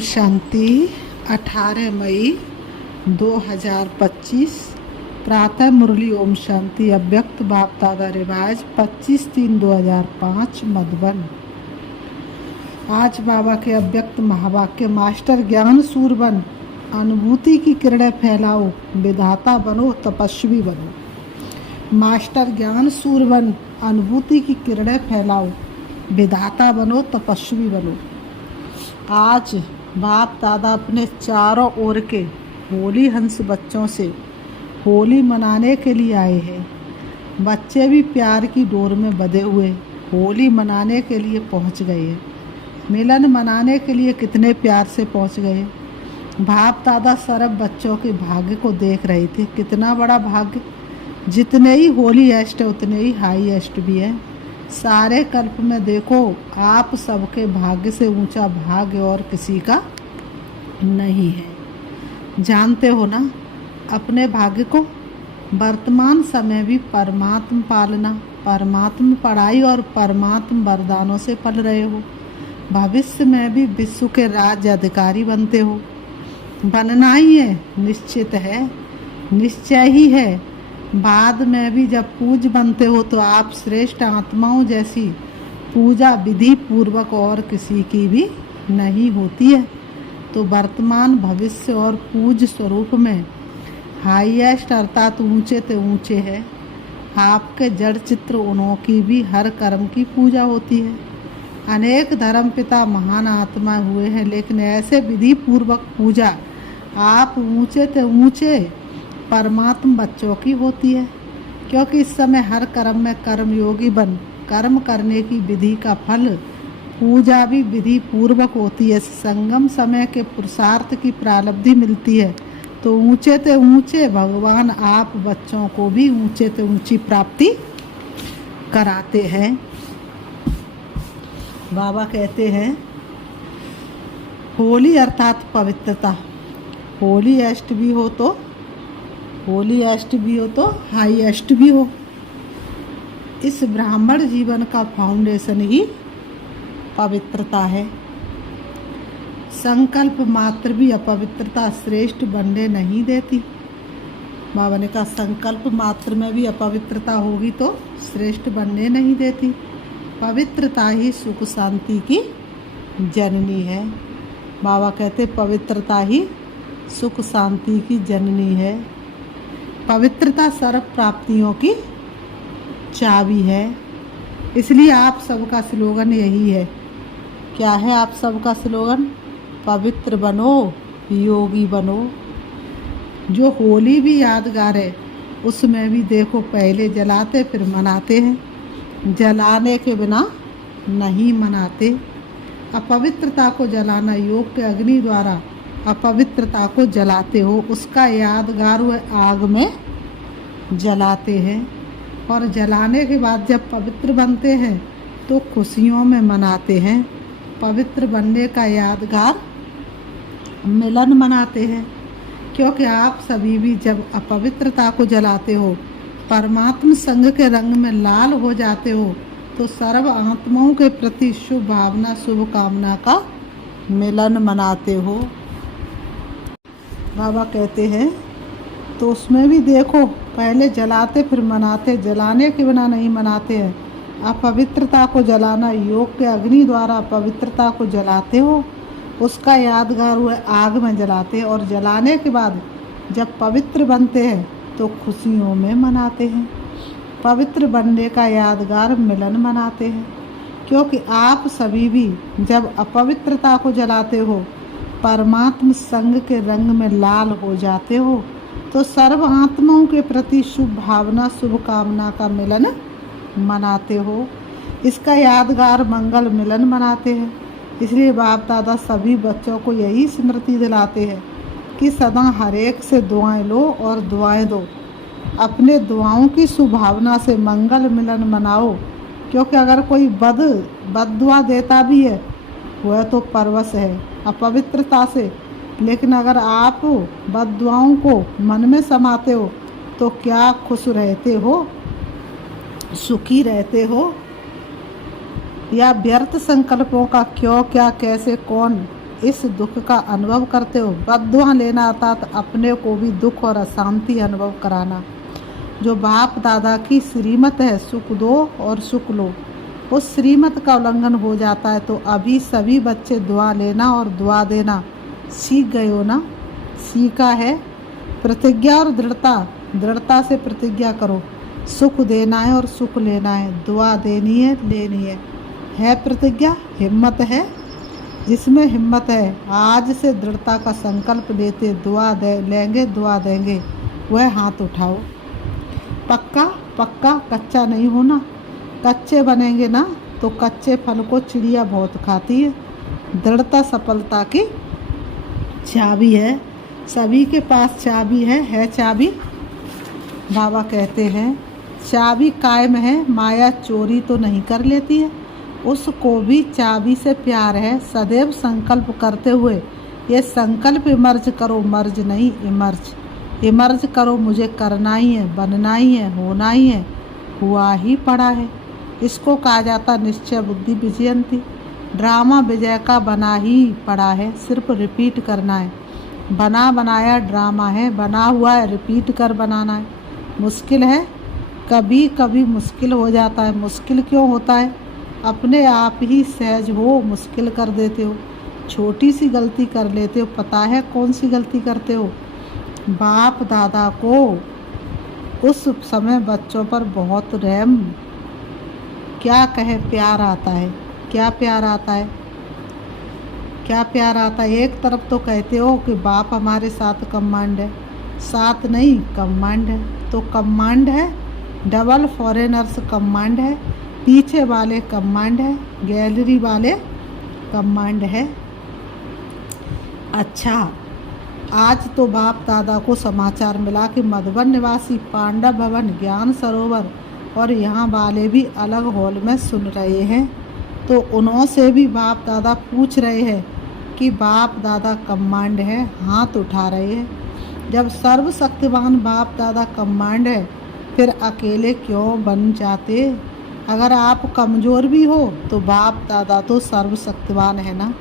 शांति। 18 मई 2025 प्रातः मुरली। ओम शांति। अव्यक्त बाप दादा रिवाज 25/3/2005 मधुबन। आज बाबा के अव्यक्त महावाक्य। मास्टर ज्ञान सूर बन, अनुभूति की किरणें फैलाओ, विधाता बनो, तपस्वी बनो। मास्टर ज्ञान सूर बन, अनुभूति की किरणें फैलाओ, विधाता बनो, तपस्वी बनो। आज बाप दादा अपने चारों ओर के होली हंस बच्चों से होली मनाने के लिए आए हैं। बच्चे भी प्यार की डोर में बंधे हुए होली मनाने के लिए पहुंच गए हैं। मिलन मनाने के लिए कितने प्यार से पहुंच गए। बाप दादा सरब बच्चों के भाग्य को देख रहे थे। कितना बड़ा भाग्य। जितने ही होली एस्ट है उतने ही हाई एस्ट भी है। सारे कल्प में देखो, आप सबके भाग्य से ऊंचा भाग्य और किसी का नहीं है। जानते हो ना अपने भाग्य को। वर्तमान समय भी परमात्म पालना, परमात्म पढ़ाई और परमात्म वरदानों से पल रहे हो। भविष्य में भी विश्व के राज्य अधिकारी बनते हो। बनना ही है, निश्चित है, निश्चय ही है। बाद में भी जब पूज बनते हो तो आप श्रेष्ठ आत्माओं जैसी पूजा विधि पूर्वक और किसी की भी नहीं होती है। तो वर्तमान, भविष्य और पूज स्वरूप में हाईएस्ट अर्थात ऊंचे ते ऊंचे है। आपके जड़ चित्र उन्हों की भी हर कर्म की पूजा होती है। अनेक धर्म पिता महान आत्मा हुए हैं, लेकिन ऐसे विधि पूर्वक पूजा आप ऊंचे ते ऊंचे परमात्म बच्चों की होती है। क्योंकि इस समय हर कर्म में कर्मयोगी बन कर्म करने की विधि का फल पूजा भी विधि पूर्वक होती है। संगम समय के पुरुषार्थ की प्रारब्धि मिलती है। तो ऊंचे ते ऊंचे भगवान आप बच्चों को भी ऊंचे ते ऊंची प्राप्ति कराते हैं। बाबा कहते हैं होली अर्थात पवित्रता। होली एस्ट भी हो तो हाई एस्ट भी हो। इस ब्राह्मण जीवन का फाउंडेशन ही पवित्रता है। संकल्प मात्र भी अपवित्रता श्रेष्ठ बनने नहीं देती। बाबा ने कहा संकल्प मात्र में भी अपवित्रता होगी तो श्रेष्ठ बनने नहीं देती। पवित्रता ही सुख शांति की जननी है। बाबा कहते पवित्रता ही सुख शांति की जननी है। पवित्रता सर्व प्राप्तियों की चाबी है। इसलिए आप सबका स्लोगन यही है। क्या है आप सबका स्लोगन? पवित्र बनो, योगी बनो। जो होली भी यादगार है उसमें भी देखो पहले जलाते फिर मनाते हैं। जलाने के बिना नहीं मनाते। अपवित्रता को जलाना, योग के अग्नि द्वारा अपवित्रता को जलाते हो, उसका यादगार वह आग में जलाते हैं। और जलाने के बाद जब पवित्र बनते हैं तो खुशियों में मनाते हैं। पवित्र बनने का यादगार मिलन मनाते हैं। क्योंकि आप सभी भी जब अपवित्रता को जलाते हो, परमात्म संग के रंग में लाल हो जाते हो, तो सर्व आत्माओं के प्रति शुभ भावना, शुभ कामना का मिलन मनाते हो। बाबा कहते हैं तो उसमें भी देखो पहले जलाते फिर मनाते। जलाने के बिना नहीं मनाते हैं। अपवित्रता को जलाना, योग के अग्नि द्वारा पवित्रता को जलाते हो, उसका यादगार हुए आग में जलाते। और जलाने के बाद जब पवित्र बनते हैं तो खुशियों में मनाते हैं। पवित्र बनने का यादगार मिलन मनाते हैं। क्योंकि आप सभी भी जब अपवित्रता को जलाते हो, परमात्म संग के रंग में लाल हो जाते हो, तो सर्व आत्माओं के प्रति शुभ भावना, शुभ कामना का मिलन मनाते हो। इसका यादगार मंगल मिलन मनाते हैं। इसलिए बाप दादा सभी बच्चों को यही स्मृति दिलाते हैं कि सदा हर एक से दुआएं लो और दुआएं दो। अपने दुआओं की शुभ भावना से मंगल मिलन मनाओ। क्योंकि अगर कोई बद दुआ देता भी है वह तो परवश है अपवित्रता से, लेकिन अगर आप बद्दुआओं को मन में समाते हो तो क्या खुश रहते हो, सुखी रहते हो। या व्यर्थ संकल्पों का क्यों, क्या, कैसे, कौन इस दुख का अनुभव करते हो। बद्दुआ लेना अर्थात अपने को भी दुख और अशांति अनुभव कराना। जो बाप दादा की श्रीमत है, सुख दो और सुख लो, उस श्रीमत का उल्लंघन हो जाता है। तो अभी सभी बच्चे दुआ लेना और दुआ देना सीख गए हो ना? सीखा है। प्रतिज्ञा और दृढ़ता, दृढ़ता से प्रतिज्ञा करो। सुख देना है और सुख लेना है, दुआ देनी है, लेनी है प्रतिज्ञा? हिम्मत है? जिसमें हिम्मत है आज से दृढ़ता का संकल्प लेते दुआ दे लेंगे, दुआ देंगे, वह हाथ उठाओ। पक्का पक्का, कच्चा नहीं होना। कच्चे बनेंगे ना तो कच्चे फल को चिड़िया बहुत खाती है। दृढ़ता सफलता की चाबी है। सभी के पास चाबी है चाबी? बाबा कहते हैं चाबी कायम है, माया चोरी तो नहीं कर लेती है। उसको भी चाबी से प्यार है। सदैव संकल्प करते हुए ये संकल्प इमर्ज करो, मर्ज नहीं इमर्ज। इमर्ज करो, मुझे करना ही है, बनना ही है, होना ही है, हुआ ही पड़ा है। इसको कहा जाता निश्चय बुद्धि विजयंती। ड्रामा विजय का बना ही पड़ा है, सिर्फ रिपीट करना है। बना बनाया ड्रामा है, बना हुआ है, रिपीट कर बनाना है। मुश्किल है, कभी कभी मुश्किल हो जाता है। मुश्किल क्यों होता है? अपने आप ही सहज हो मुश्किल कर देते हो। छोटी सी गलती कर लेते हो। पता है कौन सी गलती करते हो? बाप दादा को उस समय बच्चों पर बहुत रहम, क्या कहे, प्यार आता है। क्या प्यार आता है? क्या प्यार आता है? एक तरफ तो कहते हो कि बाप हमारे साथ कमांड है, साथ नहीं कमांड है। तो कमांड है, डबल फॉरेनर्स कमांड है, पीछे वाले कमांड है, गैलरी वाले कमांड है। अच्छा, आज तो बाप दादा को समाचार मिला कि मधुबन निवासी पांडव भवन, ज्ञान सरोवर और यहाँ वाले भी अलग हॉल में सुन रहे हैं। तो उनसे भी बाप दादा पूछ रहे हैं कि बाप दादा कमांड है, हाथ उठा रहे हैं। जब सर्वशक्तिवान बाप दादा कमांड है, फिर अकेले क्यों बन जाते? अगर आप कमज़ोर भी हो तो बाप दादा तो सर्वशक्तिवान है ना।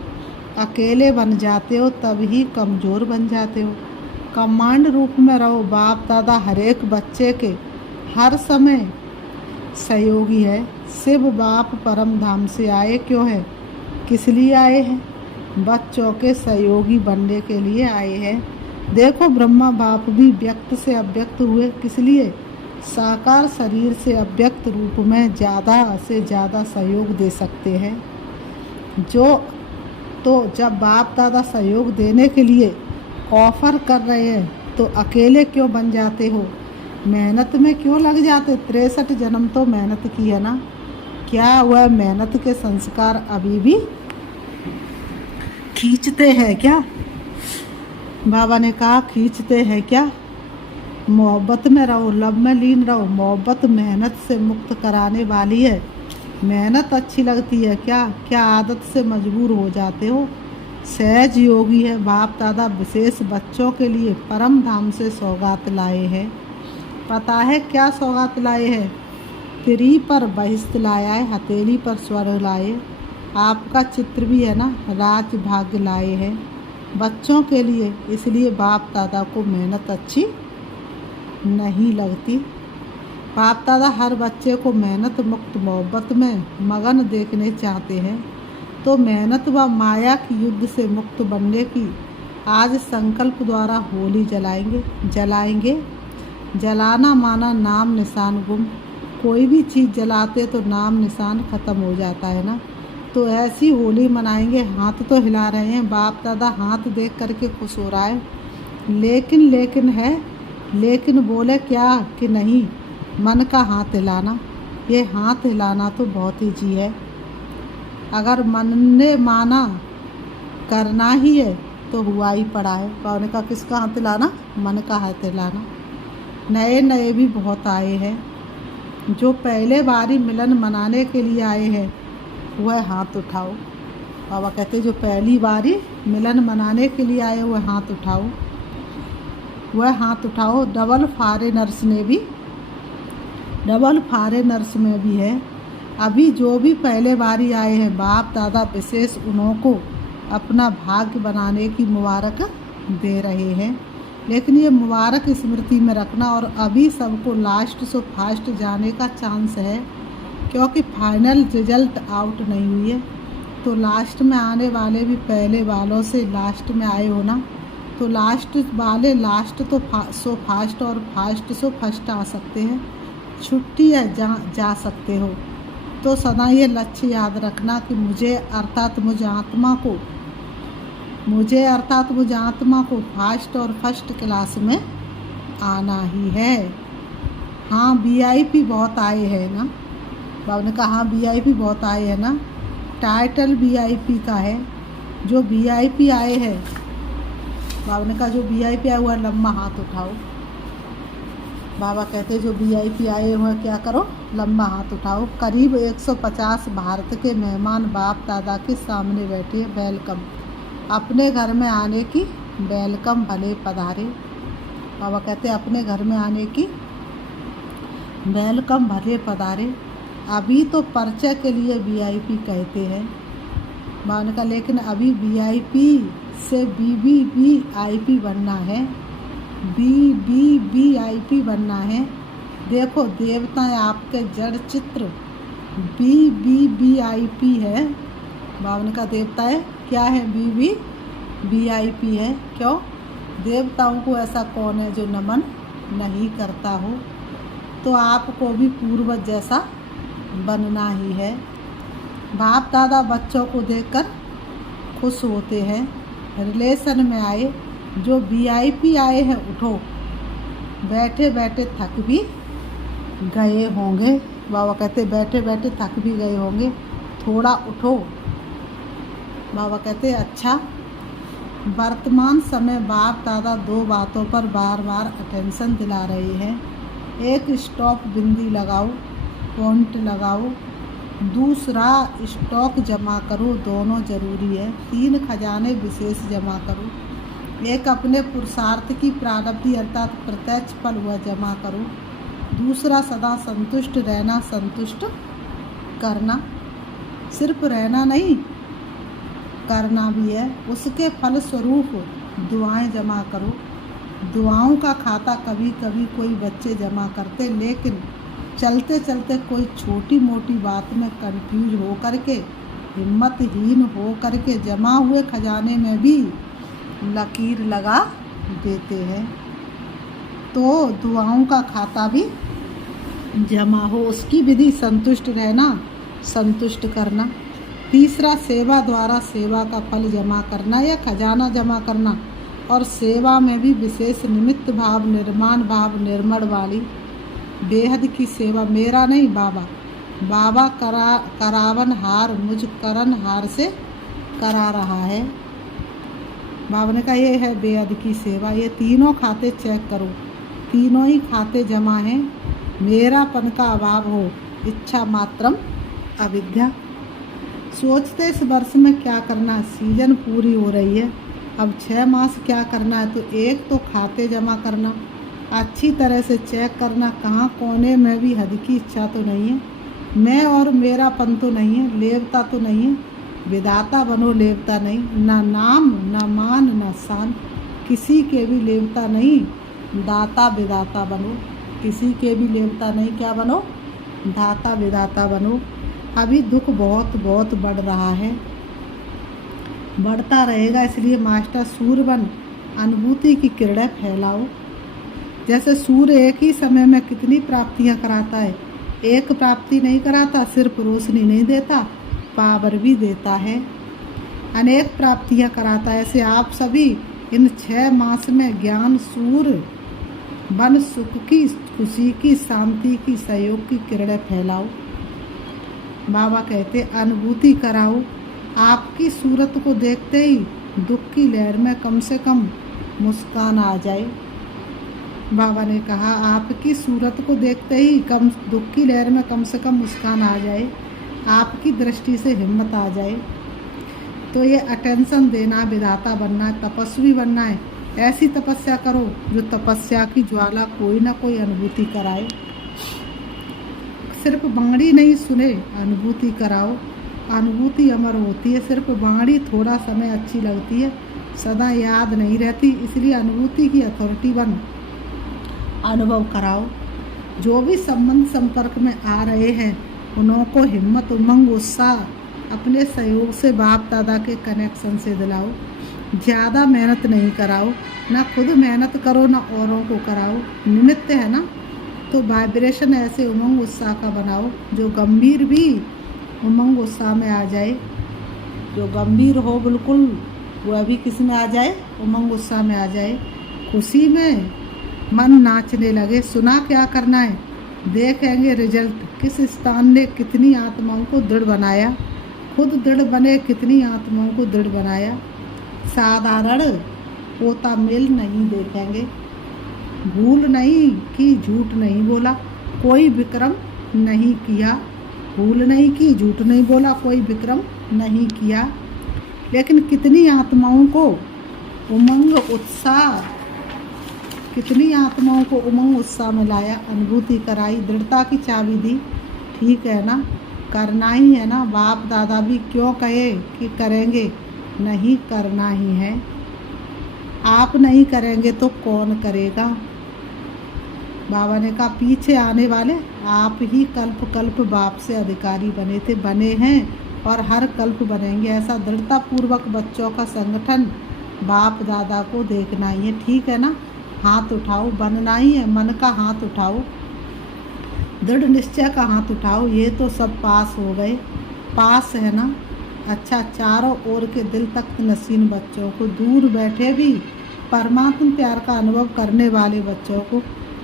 अकेले बन जाते हो तब ही कमज़ोर बन जाते हो। कमांड रूप में रहो। बाप दादा हर एक बच्चे के हर समय सहयोगी है। शिव बाप परम धाम से आए क्यों है? किस लिए आए हैं? बच्चों के सहयोगी बनने के लिए आए हैं। देखो ब्रह्मा बाप भी व्यक्त से अव्यक्त हुए, किस लिए? साकार शरीर से अव्यक्त रूप में ज़्यादा से ज़्यादा सहयोग दे सकते हैं। तो जब बाप दादा सहयोग देने के लिए ऑफ़र कर रहे हैं तो अकेले क्यों बन जाते हो? मेहनत में क्यों लग जाते? 63 जन्म तो मेहनत की है ना। क्या वह मेहनत के संस्कार अभी भी खींचते हैं क्या? बाबा ने कहा खींचते हैं क्या? मोहब्बत में रहो, लब में लीन रहो। मोहब्बत मेहनत से मुक्त कराने वाली है। मेहनत अच्छी लगती है क्या? क्या आदत से मजबूर हो जाते हो? सहज योगी है। बाप दादा विशेष बच्चों के लिए परम धाम से सौगात लाए हैं। पता है क्या सौगात लाए हैं? तिरी पर बहिष्त लाया है, हथेली पर स्वर्ग लाए। आपका चित्र भी है ना, राज भाग्य लाए हैं बच्चों के लिए। इसलिए बाप दादा को मेहनत अच्छी नहीं लगती। बाप दादा हर बच्चे को मेहनत मुक्त मोहब्बत में मगन देखने चाहते हैं। तो मेहनत व माया की युद्ध से मुक्त बनने की आज संकल्प द्वारा होली जलाएंगे। जलाना माना नाम निशान गुम। कोई भी चीज़ जलाते तो नाम निशान ख़त्म हो जाता है ना। तो ऐसी होली मनाएंगे। हाथ तो हिला रहे हैं, बाप दादा हाथ देख करके खुश हो रहा है। लेकिन बोले क्या कि नहीं, मन का हाथ हिलाना। ये हाथ हिलाना तो बहुत ईजी है। अगर मन ने माना करना ही है तो हुआ ही पड़ा है। बाबा ने कहा किसका हाथ हिलाना? मन का हाथ हिलाना। नए भी बहुत आए हैं। जो पहले बारी मिलन मनाने के लिए आए हैं वह हाथ उठाओ। बाबा कहते जो पहली बारी मिलन मनाने के लिए आए वह हाथ उठाओ। डबल फॉरेनर्स में भी है। अभी जो भी पहले बारी आए हैं बाप दादा विशेष उन्हों को अपना भाग्य बनाने की मुबारक दे रहे हैं। लेकिन ये मुबारक स्मृति में रखना, और अभी सबको लास्ट से फास्ट जाने का चांस है, क्योंकि फाइनल रिजल्ट आउट नहीं हुई है। तो लास्ट में आने वाले भी पहले वालों से लास्ट में आए हो ना, तो लास्ट वाले लास्ट तो सो फास्ट और फास्ट सो फर्स्ट आ सकते हैं। छुट्टी है जा सकते हो। तो सदा ये लक्ष्य याद रखना कि मुझे अर्थात मुझ आत्मा को फास्ट और फर्स्ट क्लास में आना ही है। हाँ VIP बहुत आए हैं ना, बाबा ने कहा हाँ VIP बहुत आए हैं ना, टाइटल VIP का है। जो VIP आए हैं, बाबा ने कहा जो VIP आया हुआ लंबा हाथ उठाओ। बाबा कहते जो VIP आए हुए क्या करो, लंबा हाथ उठाओ। करीब 150 भारत के मेहमान बाप दादा के सामने बैठे, वेलकम। अपने घर में आने की वेलकम, भले पधारे। बाबा कहते अपने घर में आने की वेलकम, भले पधारे। अभी तो परिचय के लिए VIP कहते हैं। बाबा ने कहा लेकिन अभी VIP से BBVIP बनना है, BBVIP बनना है। देखो देवताएं आपके जड़ चित्र BBVIP है। बाबा ने कहा देवताएं क्या है, BBVIP है। क्यों? देवताओं को ऐसा कौन है जो नमन नहीं करता हो। तो आपको भी पूर्वज जैसा बनना ही है। बाप दादा बच्चों को देखकर खुश होते हैं। रिलेशन में आए जो VIP आए हैं, उठो। बैठे बैठे थक भी गए होंगे। बाबा कहते बैठे बैठे थक भी गए होंगे, थोड़ा उठो। बाबा कहते अच्छा। वर्तमान समय बाप दादा दो बातों पर बार बार अटेंशन दिला रहे हैं। एक स्टॉप बिंदी लगाओ, पॉइंट लगाओ। दूसरा स्टॉक जमा करो, दोनों ज़रूरी है। 3 खजाने विशेष जमा करो। एक अपने पुरुषार्थ की प्रारब्धि अर्थात प्रत्यक्ष फल हुआ जमा करो। दूसरा सदा संतुष्ट रहना, संतुष्ट करना। सिर्फ रहना नहीं, करना भी है। उसके फल स्वरूप दुआएं जमा करो। दुआओं का खाता कभी कभी कोई बच्चे जमा करते, लेकिन चलते चलते कोई छोटी मोटी बात में कंफ्यूज हो करके, हिम्मतहीन हो करके जमा हुए खजाने में भी लकीर लगा देते हैं। तो दुआओं का खाता भी जमा हो। उसकी विधि संतुष्ट रहना, संतुष्ट करना। तीसरा सेवा द्वारा सेवा का फल जमा करना या खजाना जमा करना। और सेवा में भी विशेष निमित्त भाव, निर्माण भाव, निर्मण वाली बेहद की सेवा। मेरा नहीं बाबा करावन हार मुझ करन हार से करा रहा है। बाबा ने कहा ये है बेहद की सेवा। ये तीनों खाते चेक करो, तीनों ही खाते जमा हैं। मेरापन का अभाव हो, इच्छा मात्रम अविद्या। सोचते इस वर्ष में क्या करना है, सीजन पूरी हो रही है, अब 6 मास क्या करना है। तो एक तो खाते जमा करना, अच्छी तरह से चेक करना कहाँ कोने में भी हद की इच्छा तो नहीं है, मैं और मेरापन तो नहीं है, लेवता तो नहीं है। विदाता बनो, लेवता नहीं। ना नाम ना मान ना शान, किसी के भी लेवता नहीं। दाता विदाता बनो, किसी के भी लेवता नहीं। क्या बनो? दाता विदाता बनो। अभी दुख बहुत बहुत बढ़ रहा है, बढ़ता रहेगा, इसलिए मास्टर सूर्य बन अनुभूति की किरणें फैलाओ। जैसे सूर्य एक ही समय में कितनी प्राप्तियां कराता है, एक प्राप्ति नहीं कराता, सिर्फ रोशनी नहीं देता, पावर भी देता है, अनेक प्राप्तियां कराता है। ऐसे आप सभी इन 6 मास में ज्ञान सूर्य बन सुख की, खुशी की, शांति की, सहयोग की किरणें फैलाओ। बाबा कहते अनुभूति कराओ। आपकी सूरत को देखते ही दुख की लहर में कम से कम मुस्कान आ जाए। बाबा ने कहा आपकी सूरत को देखते ही दुख की लहर में कम से कम मुस्कान आ जाए, आपकी दृष्टि से हिम्मत आ जाए। तो ये अटेंशन देना, विधाता बनना है, तपस्वी बनना है। ऐसी तपस्या करो जो तपस्या की ज्वाला कोई ना कोई अनुभूति कराए। सिर्फ बाणी नहीं सुने, अनुभूति कराओ। अनुभूति अमर होती है, सिर्फ वाणी थोड़ा समय अच्छी लगती है, सदा याद नहीं रहती। इसलिए अनुभूति की अथॉरिटी बन अनुभव कराओ। जो भी संबंध संपर्क में आ रहे हैं उनको हिम्मत, उमंग, उत्साह अपने सहयोग से बाप दादा के कनेक्शन से दिलाओ। ज़्यादा मेहनत नहीं कराओ, ना खुद मेहनत करो ना औरों को कराओ। निमित्त है ना, तो वाइब्रेशन ऐसे उमंग उत्साह का बनाओ जो गंभीर भी उमंग उत्साह में आ जाए। जो गंभीर हो बिल्कुल वह भी किस में आ जाए, उमंग उत्साह में आ जाए। खुशी में मन नाचने लगे। सुना क्या करना है, देखेंगे रिजल्ट। किस स्थान ने कितनी आत्माओं को दृढ़ बनाया, खुद दृढ़ बने कितनी आत्माओं को दृढ़ बनाया। साधारण होता मेल नहीं देखेंगे। भूल नहीं की, झूठ नहीं बोला, कोई विक्रम नहीं किया। भूल नहीं की, झूठ नहीं बोला, कोई विक्रम नहीं किया। लेकिन कितनी आत्माओं को उमंग उत्साह, कितनी आत्माओं को उमंग उत्साह में लाया, अनुभूति कराई, दृढ़ता की चाबी दी। ठीक है ना, करना ही है ना। बाप दादा भी क्यों कहे कि करेंगे, नहीं करना ही है। आप नहीं करेंगे तो कौन करेगा। बाबा ने कहा पीछे आने वाले आप ही कल्प कल्प बाप से अधिकारी बने थे, बने हैं और हर कल्प बनेंगे। ऐसा दृढ़ता पूर्वक बच्चों का संगठन बाप दादा को देखना ही है। ठीक है ना, हाथ उठाओ, बनना ही है। मन का हाथ उठाओ, दृढ़ निश्चय का हाथ उठाओ। ये तो सब पास हो गए, पास है ना। अच्छा, चारों ओर के दिल तक नसीन बच्चों को, दूर बैठे भी परमात्मा प्यार का अनुभव करने वाले बच्चों को,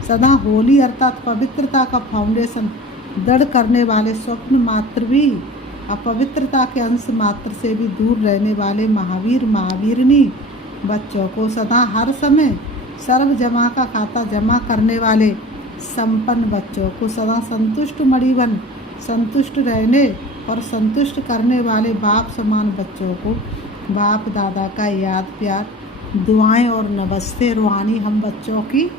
सदा होली अर्थात पवित्रता का फाउंडेशन दृढ़ करने वाले, स्वप्न मात्र भी अपवित्रता के अंश मात्र से भी दूर रहने वाले महावीर महावीरनी बच्चों को, सदा हर समय सर्व जमा का खाता जमा करने वाले संपन्न बच्चों को, सदा संतुष्ट मणिबन संतुष्ट रहने और संतुष्ट करने वाले बाप समान बच्चों को बाप दादा का याद प्यार, दुआएं और नमस्ते। रूहानी हम बच्चों की,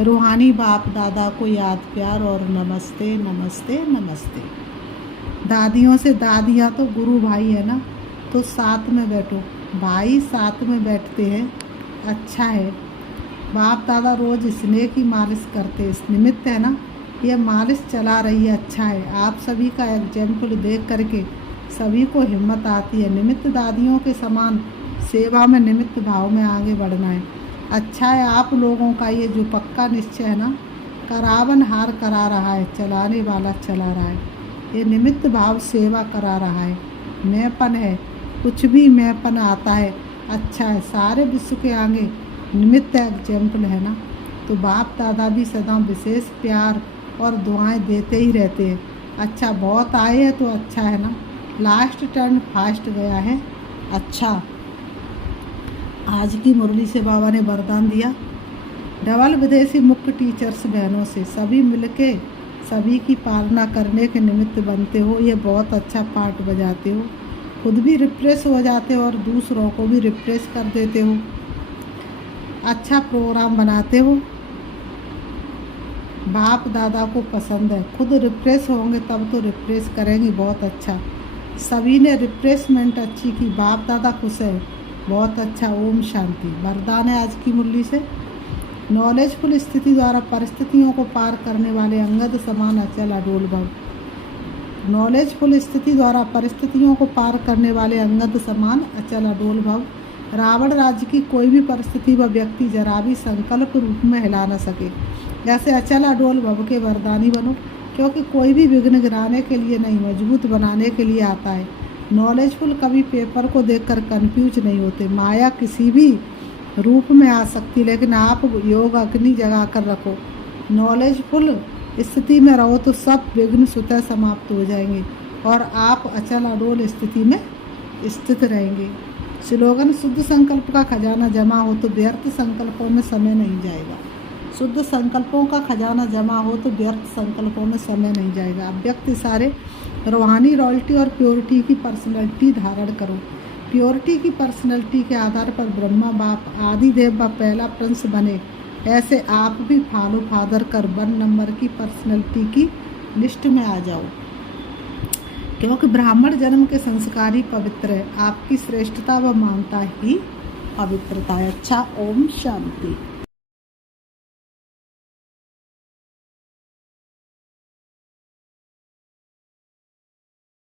रूहानी बाप दादा को याद प्यार और नमस्ते नमस्ते नमस्ते। दादियों से, दादियाँ तो गुरु भाई है ना, तो साथ में बैठो। भाई साथ में बैठते हैं, अच्छा है। बाप दादा रोज़ स्नेह की मालिश करते, इस निमित्त है ना, यह मालिश चला रही है, अच्छा है। आप सभी का एग्जाम्पल देख करके सभी को हिम्मत आती है। निमित्त दादियों के समान सेवा में निमित्त भाव में आगे बढ़ना है। अच्छा है आप लोगों का ये जो पक्का निश्चय है ना, करावन हार करा रहा है, चलाने वाला चला रहा है। ये निमित्त भाव सेवा करा रहा है, मैंपन है, कुछ भी मैंपन आता है, अच्छा है। सारे विश्व के आगे निमित्त एग्जाम्पल है ना, तो बाप दादा भी सदा विशेष प्यार और दुआएं देते ही रहते हैं। अच्छा, बहुत आए हैं तो अच्छा है ना। लास्ट टर्न फास्ट गया है, अच्छा। आज की मुरली से बाबा ने वरदान दिया, डबल विदेशी मुख्य टीचर्स बहनों से सभी मिलके सभी की पालना करने के निमित्त बनते हो। ये बहुत अच्छा पार्ट बजाते हो, खुद भी रिफ्रेश हो जाते हो और दूसरों को भी रिफ्रेश कर देते हो। अच्छा प्रोग्राम बनाते हो, बाप दादा को पसंद है। खुद रिफ्रेश होंगे तब तो रिफ्रेश करेंगे, बहुत अच्छा। सभी ने रिफ्रेशमेंट अच्छी की, बाप दादा खुश है, बहुत अच्छा। ओम शांति। वरदान है आज की मुरली से, नॉलेजफुल स्थिति द्वारा परिस्थितियों को पार करने वाले अंगद समान अचल अडोल भव। नॉलेजफुल स्थिति द्वारा परिस्थितियों को पार करने वाले अंगद समान अचल अडोल भव। रावण राज्य की कोई भी परिस्थिति व व्यक्ति जरा भी संकल्प रूप में हिला न सके, जैसे अचल अडोल भव के वरदानी बनो, क्योंकि कोई भी विघ्न गिराने के लिए नहीं, मजबूत बनाने के लिए आता है। नॉलेजफुल कभी पेपर को देखकर कंफ्यूज नहीं होते। माया किसी भी रूप में आ सकती, लेकिन आप योग अग्नि जगा कर रखो, नॉलेजफुल स्थिति में रहो तो सब विघ्न स्वतः समाप्त हो जाएंगे और आप अचल अडोल स्थिति में स्थित रहेंगे। स्लोगन, शुद्ध संकल्प का खजाना जमा हो तो व्यर्थ संकल्पों में समय नहीं जाएगा। शुद्ध संकल्पों का खजाना जमा हो तो व्यर्थ संकल्पों में समय नहीं जाएगा। अव्यक्त इशारे, रूहानी रॉयल्टी और प्योरिटी की पर्सनैलिटी धारण करो। प्योरिटी की पर्सनैलिटी के आधार पर ब्रह्मा बाप आदिदेव व पहला प्रिंस बने, ऐसे आप भी फॉलो फादर कर 1 नंबर की पर्सनैलिटी की लिस्ट में आ जाओ। क्योंकि ब्राह्मण जन्म के संस्कार ही पवित्र है, आपकी श्रेष्ठता व मानता ही पवित्रता है। अच्छा, ओम शांति।